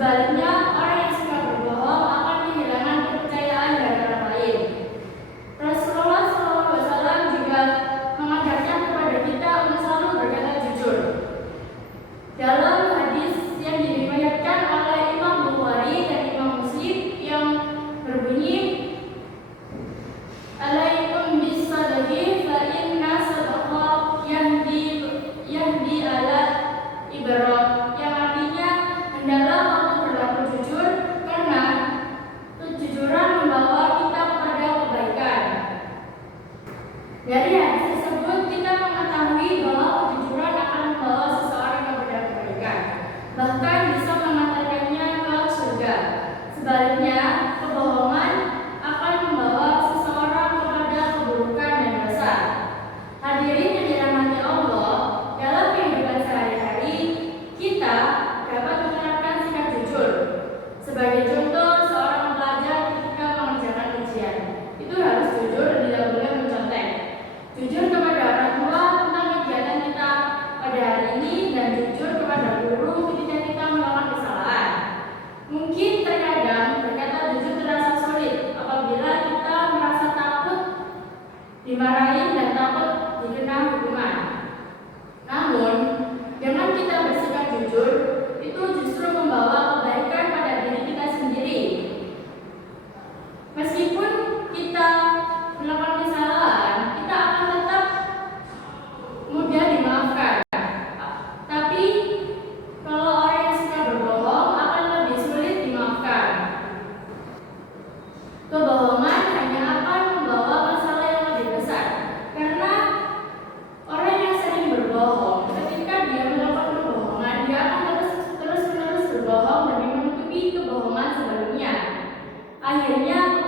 Sebaliknya, orang yang suka berbohong akan kehilangan kepercayaan dari orang lain. Rasulullah SAW juga mengajarkan kepada kita untuk selalu berkata jujur. Dalam hadis yang diriwayatkan oleh Imam Bukhari dan Imam Muslim yang berbunyi, "Alaikum bis-sadaqi fa inna sadaqah yahdi ala ibarat," yang artinya hendaklah kamu berlaku jujur karena kejujuran membawa kita kepada kebaikan. Dari hadis tersebut kita mengetahui bahwa kejujuran akan membawa seseorang kepada kebaikan, bahkan bisa mengantarkannya ke surga. Sebaliknya, kebohongan akan membawa seseorang kepada keburukan dan dosa. Hadirin yang dirahmati Allah, dalam kehidupan sehari-hari kita dapat menerapkan sikap jujur. Sebagai contoh, seorang pelajar ketika mengerjakan ujian itu harus jujur, tidak boleh mencontek. Jujur kepada orang tua tentang kegiatan kita pada hari ini dan jujur kepada guru ketika kita melakukan kesalahan. Mungkin terkadang berkata jujur terasa sulit apabila kita merasa takut dimarahi dan takut dikena hukuman. Namun, dengan kita bersikap jujur, itu justru membawa kebaikan pada diri kita sendiri. Meskipun kita melakukan kesalahan, kita akan tetap mudah dimaafkan. Tapi kalau orang yang suka berbohong akan lebih sulit dimaafkan. Kebohongan hanya akan membawa masalah yang lebih besar, karena orang yang sering berbohong, ketika dia melakukan kebohongan, dia akan terus-menerus berbohong demi menutupi kebohongan sebelumnya. Akhirnya